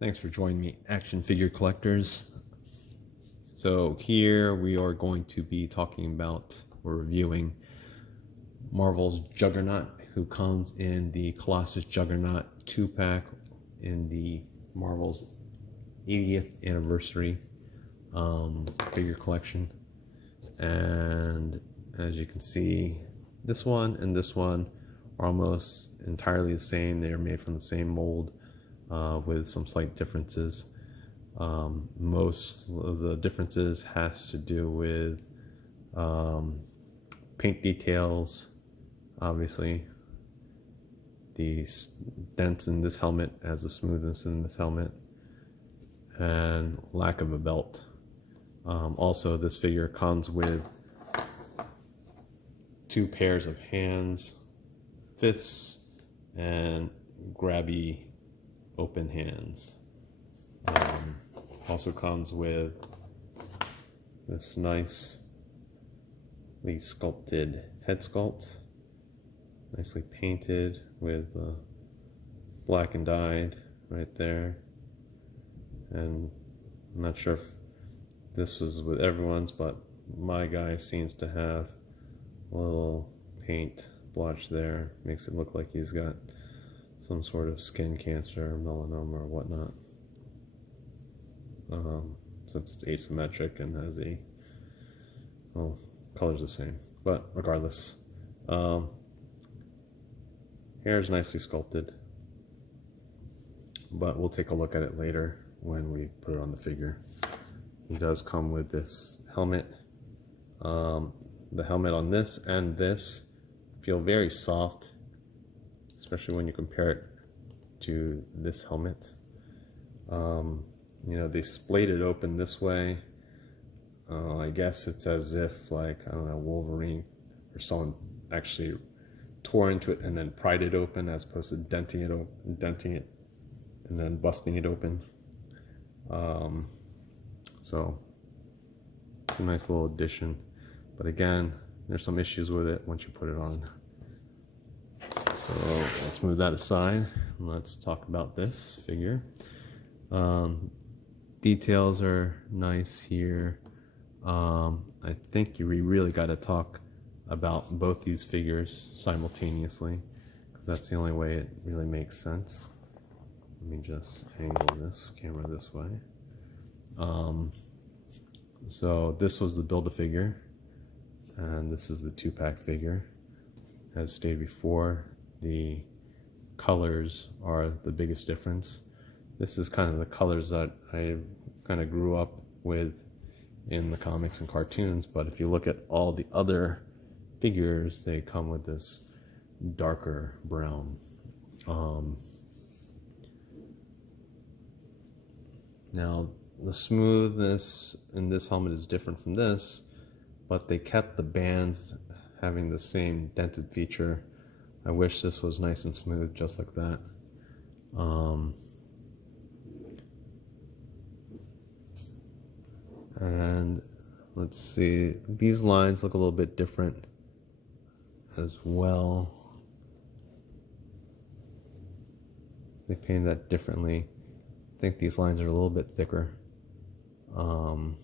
Thanks for joining me, action figure collectors. So here we are going to be talking about or reviewing Marvel's Juggernaut, who comes in the Colossus Juggernaut 2-pack in the Marvel's 80th anniversary figure collection. And as you can see, this one and this one are almost entirely the same. They are made from the same mold with some slight differences. Most of the differences has to do with paint details, obviously. The dents in this helmet has the smoothness in this helmet, and lack of a belt. Also, this figure comes with 2 pairs of hands, fists, and grabby open hands. Also comes with this nicely sculpted head sculpt, nicely painted with black and dyed right there. And I'm not sure if this was with everyone's, but my guy seems to have a little paint blotch there. Makes it look like he's got some sort of skin cancer, melanoma, or whatnot. Since it's asymmetric and has color's the same, but regardless, hair is nicely sculpted, but we'll take a look at it later when we put it on the figure. He does come with this helmet. The helmet on this and this feel very soft, especially when you compare it to this helmet. They splayed it open this way. I guess it's as if, like, I don't know, Wolverine or someone actually tore into it and then pried it open, as opposed to denting it and then busting it open. So it's a nice little addition, but again, there's some issues with it once you put it on. So let's move that aside and let's talk about this figure. Details are nice here. I think we really got to talk about both these figures simultaneously, because that's the only way it really makes sense. Let me just angle this camera this way. So this was the Build-A-Figure, and this is the 2-pack figure. As stated before, the colors are the biggest difference. This is kind of the colors that I kind of grew up with in the comics and cartoons, but if you look at all the other figures, they come with this darker brown. Now, the smoothness in this helmet is different from this, but they kept the bands having the same dented feature. I wish this was nice and smooth, just like that. And let's see, these lines look a little bit different as well. They painted that differently. I think these lines are a little bit thicker than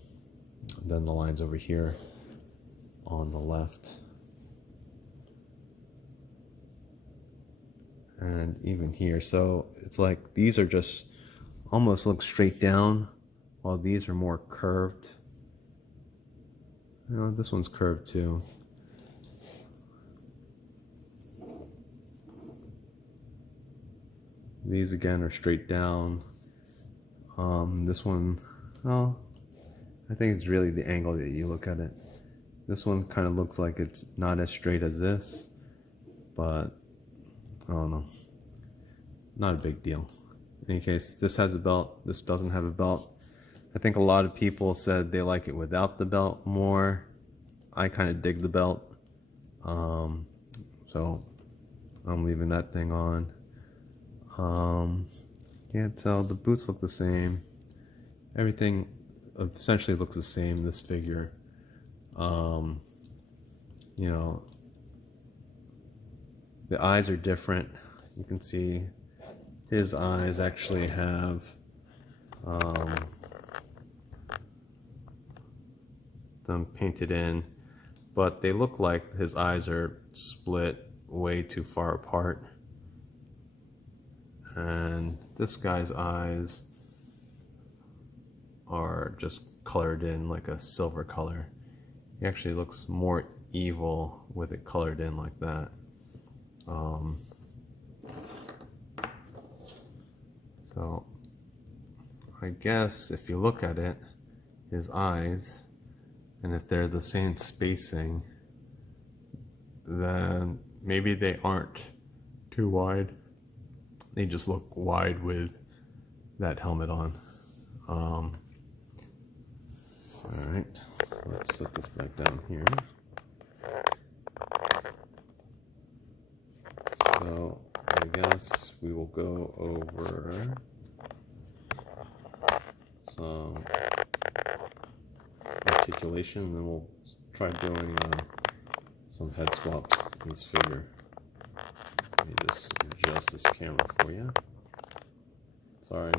the lines over here on the left. And even here, so it's like these are just almost look straight down, while these are more curved. This one's curved too. These again are straight down. This one, well, I think it's really the angle that you look at it. This one kind of looks like it's not as straight as this, but I don't know. Not a big deal. In any case, this has a belt. This doesn't have a belt. I think a lot of people said they like it without the belt more. I kind of dig the belt. So I'm leaving that thing on. Can't tell. The boots look the same. Everything essentially looks the same, this figure. The eyes are different. You can see his eyes actually have them painted in, but they look like his eyes are split way too far apart. And this guy's eyes are just colored in like a silver color. He actually looks more evil with it colored in like that. So I guess if you look at it, his eyes, and if they're the same spacing, then maybe they aren't too wide. They just look wide with that helmet on. Alright, so let's set this back down here. So I guess we will go over some articulation, and then we'll try doing some head swaps in this figure. Let me just adjust this camera for you. Sorry,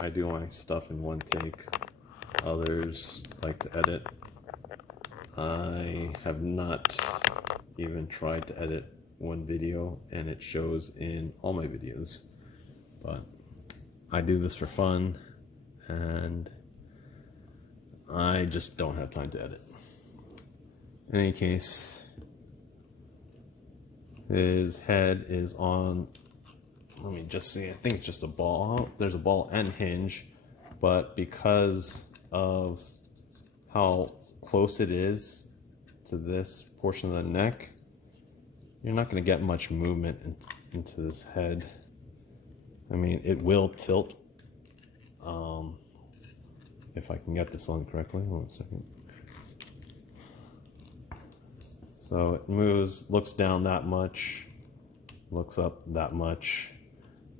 I do my stuff in one take. Others like to edit. I have not even tried to edit one video, and it shows in all my videos. But I do this for fun, and I just don't have time to edit. In any case, his head is on, let me just see, I think it's just a ball. There's a ball and hinge, but because of how close it is to this portion of the neck, you're not going to get much movement into this head. I mean, it will tilt. If I can get this on correctly, hold on a second. So it moves, looks down that much, looks up that much.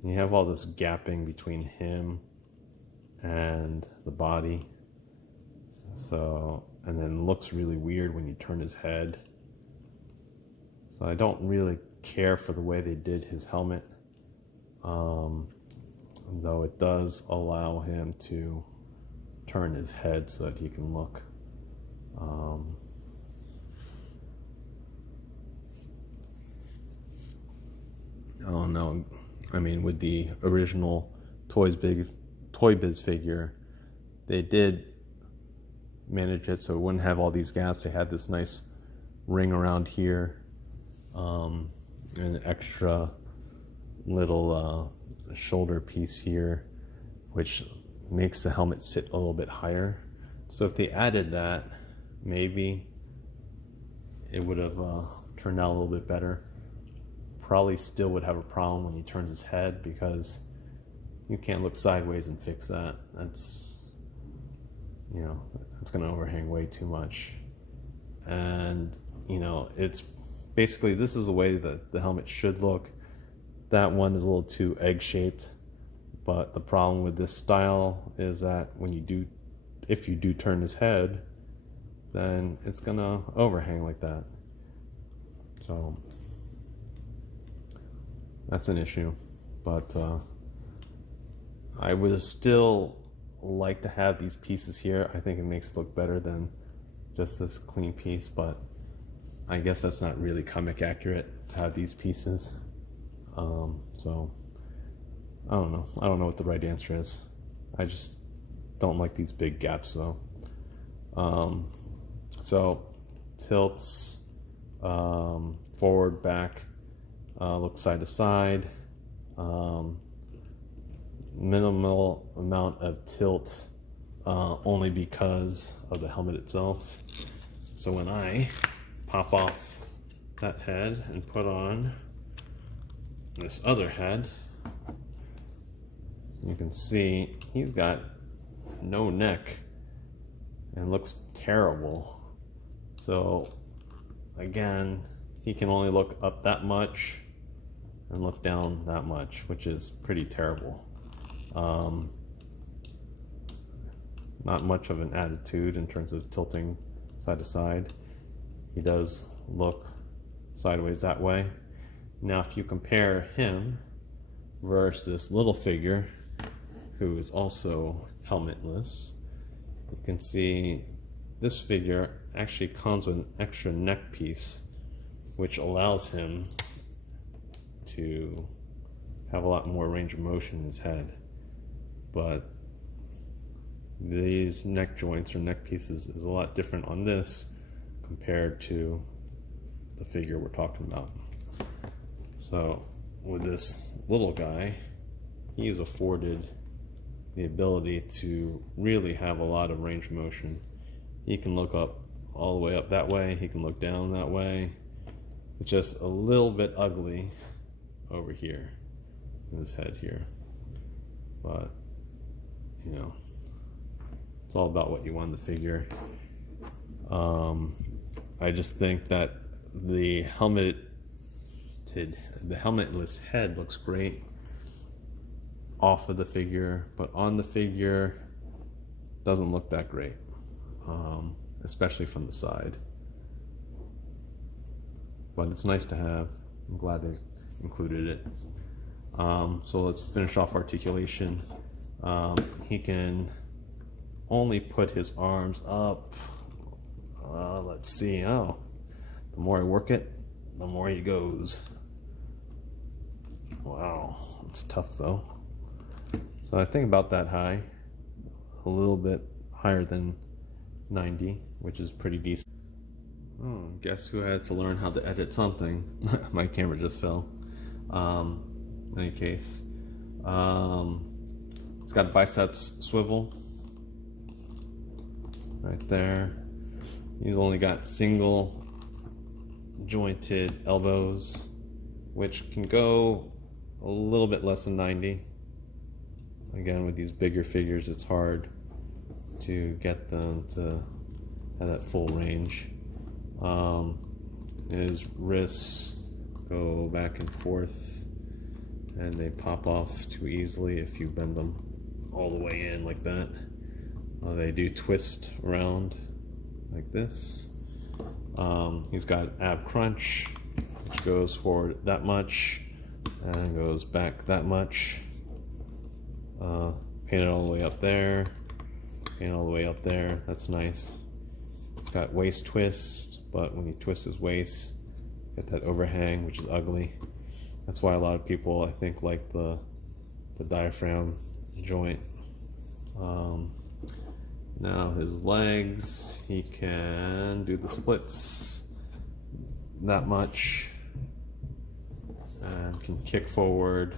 And you have all this gapping between him and the body. So, and then looks really weird when you turn his head. So I don't really care for the way they did his helmet, though it does allow him to turn his head so that he can look. Oh no, I mean, with the original Toy Biz figure, they did manage it so it wouldn't have all these gaps. They had this nice ring around here, an extra little shoulder piece here, which makes the helmet sit a little bit higher. So if they added that, maybe it would have turned out a little bit better. Probably still would have a problem when he turns his head, because you can't look sideways and fix that. That's, you know, that's going to overhang way too much. And, you know, it's basically, this is the way that the helmet should look. That one is a little too egg-shaped, but the problem with this style is that when you do, if you do turn his head, then it's going to overhang like that. So that's an issue, but I would still like to have these pieces here. I think it makes it look better than just this clean piece, but I guess that's not really comic accurate to have these pieces. So I don't know. I don't know what the right answer is. I just don't like these big gaps though. So tilts forward, back, look side to side. Minimal amount of tilt, only because of the helmet itself. So when I pop off that head and put on this other head, you can see he's got no neck and looks terrible. So again, he can only look up that much and look down that much, which is pretty terrible. Not much of an attitude in terms of tilting side to side. He does look sideways that way. Now if you compare him versus this little figure who is also helmetless. You can see this figure actually comes with an extra neck piece, which allows him to have a lot more range of motion in his head. But these neck joints or neck pieces is a lot different on this compared to the figure we're talking about. So with this little guy, he is afforded the ability to really have a lot of range of motion. He can look up all the way up that way, he can look down that way. It's just a little bit ugly over here in his head here, but you know, it's all about what you want in the figure. I just think that the helmetless head looks great off of the figure, but on the figure doesn't look that great, especially from the side. But it's nice to have. I'm glad they included it. So let's finish off articulation. He can only put his arms up. Let's see. Oh, the more I work it, the more he goes. Wow, it's tough though. So I think about that high, a little bit higher than 90, which is pretty decent. Oh, guess who had to learn how to edit something? My camera just fell. In any case, it's got biceps swivel right there. He's only got single jointed elbows, which can go a little bit less than 90. Again, with these bigger figures, it's hard to get them to have that full range. His wrists go back and forth, and they pop off too easily if you bend them all the way in like that. They do twist around like this. He's got ab crunch, which goes forward that much and goes back that much. Painted all the way up there, painted all the way up there. That's nice. It's got waist twist, but when you twist his waist, get that overhang, which is ugly. That's why a lot of people, I think, like the diaphragm joint. Now his legs, he can do the splits that much and can kick forward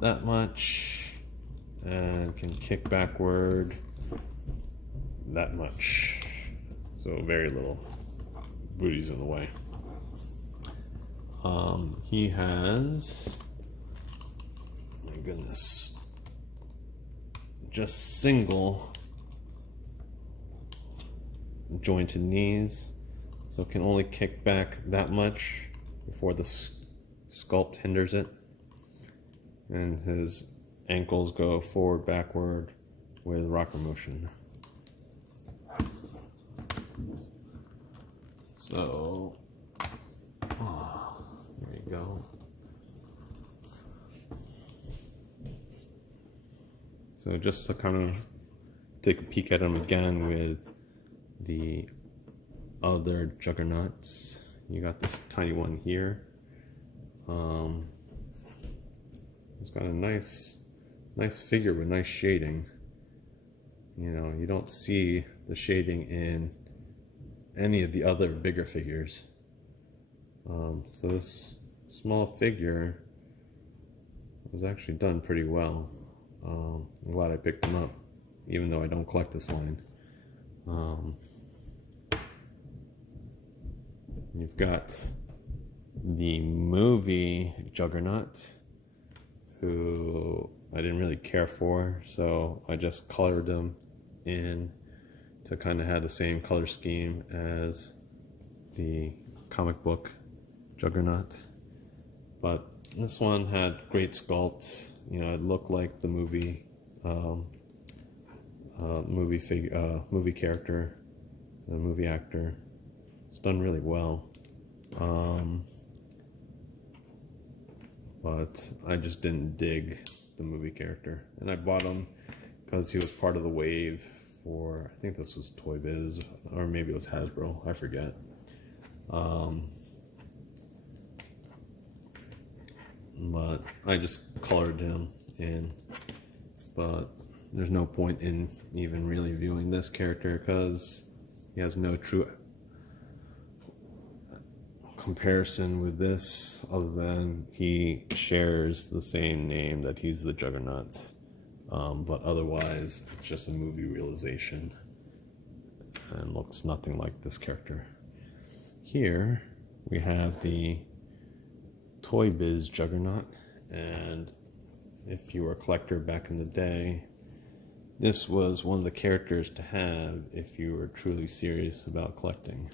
that much and can kick backward that much. So very little. Booty's in the way. He has, my goodness, just single jointed knees, so it can only kick back that much before the sculpt hinders it, and his ankles go forward backward with rocker motion. So there you go. So just to kind of take a peek at him again with the other Juggernauts, you got this tiny one here. It's got a nice figure with nice shading. You know, you don't see the shading in any of the other bigger figures. So this small figure was actually done pretty well. I'm glad I picked him up, even though I don't collect this line. You've got the movie Juggernaut, who I didn't really care for, so I just colored him in to kind of have the same color scheme as the comic book Juggernaut. But this one had great sculpt. You know, it looked like the movie movie character, the movie actor. It's done really well. But I just didn't dig the movie character. And I bought him because he was part of the wave for, I think this was Toy Biz, or maybe it was Hasbro, I forget. But I just colored him in. But there's no point in even really viewing this character because he has no true comparison with this other than he shares the same name, that he's the Juggernaut. But otherwise, it's just a movie realization and looks nothing like this character. Here we have the Toy Biz Juggernaut, and if you were a collector back in the day, this was one of the characters to have if you were truly serious about collecting.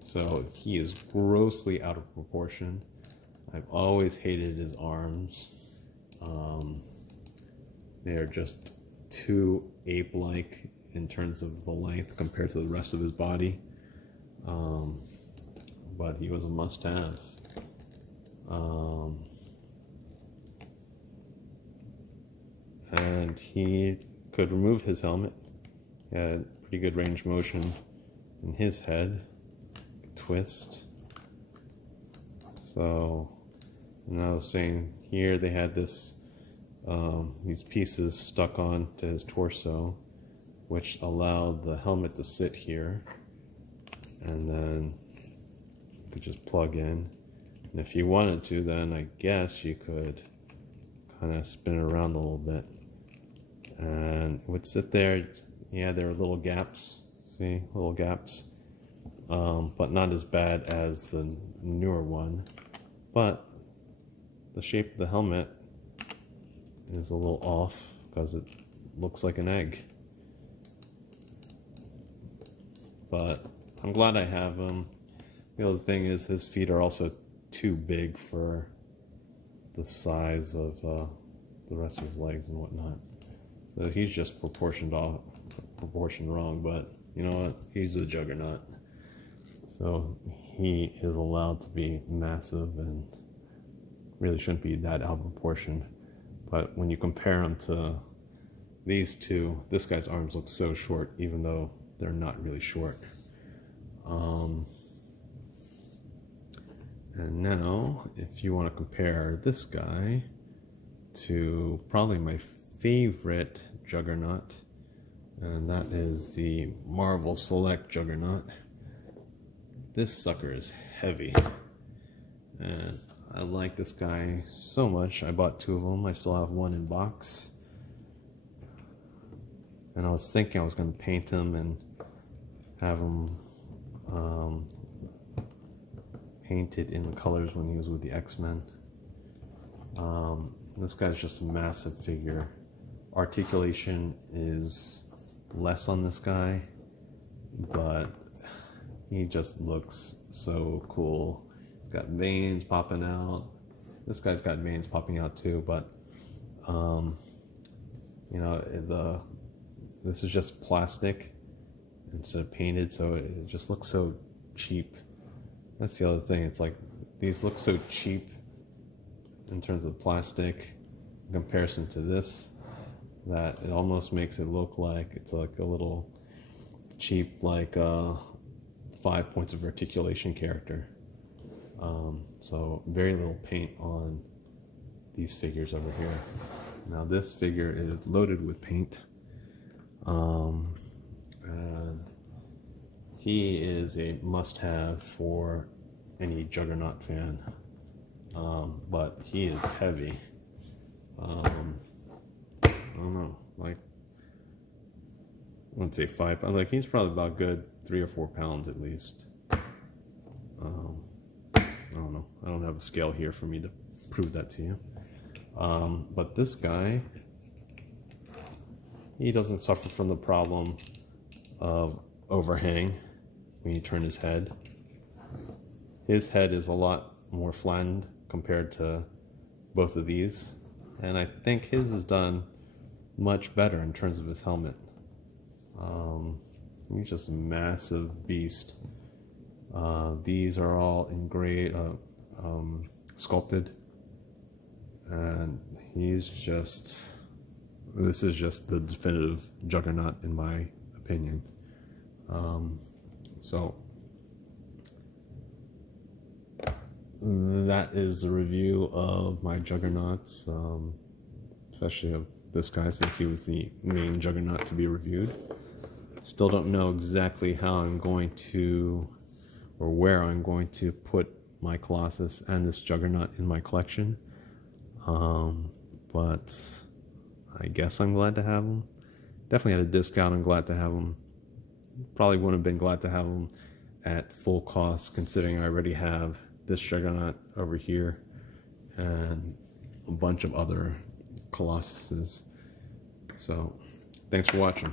So he is grossly out of proportion. I've always hated his arms. They are just too ape-like in terms of the length compared to the rest of his body. But he was a must-have. And he could remove his helmet. He had pretty good range motion in his head. Twist. So, and I was saying here they had this, these pieces stuck on to his torso, which allowed the helmet to sit here, and then you could just plug in. And if you wanted to, then I guess you could kind of spin it around a little bit, and it would sit there. Yeah, there were little gaps. See, little gaps. But not as bad as the newer one. But the shape of the helmet is a little off because it looks like an egg. But I'm glad I have him. The other thing is his feet are also too big for the size of the rest of his legs and whatnot. So he's just proportioned wrong, but you know what? He's the Juggernaut. So he is allowed to be massive and really shouldn't be that out of proportion. But when you compare him to these two, this guy's arms look so short, even though they're not really short. And now, if you want to compare this guy to probably my favorite Juggernaut, and that is the Marvel Select Juggernaut. This sucker is heavy, and I like this guy so much. I bought two of them. I still have one in box, and I was thinking I was going to paint him and have him painted in the colors when he was with the X-Men. This guy's just a massive figure. Articulation is less on this guy, but he just looks so cool. He's got veins popping out. This guy's got veins popping out too, but you know, this is just plastic instead of painted, so it just looks so cheap. That's the other thing. It's like these look so cheap in terms of plastic in comparison to this, that it almost makes it look like it's like a little cheap, like 5 points of articulation character. So very little paint on these figures over here. Now this figure is loaded with paint, and he is a must-have for any Juggernaut fan. But he is heavy. I don't know, like, I wouldn't say 5 pounds. Like, he's probably about good 3 or 4 pounds at least. I don't know. I don't have a scale here for me to prove that to you. But this guy, he doesn't suffer from the problem of overhang when you turn his head. His head is a lot more flattened compared to both of these, and I think his is done much better in terms of his helmet. He's just a massive beast. These are all engraved, sculpted, and this is just the definitive Juggernaut in my opinion. So that is a review of my Juggernauts, especially of this guy, since he was the main Juggernaut to be reviewed. Still don't know exactly how I'm going to, or where I'm going to put my Colossus and this Juggernaut in my collection. But I guess I'm glad to have them. Definitely at a discount, I'm glad to have them. Probably wouldn't have been glad to have them at full cost, considering I already have this Juggernaut over here and a bunch of other Colossuses. So thanks for watching.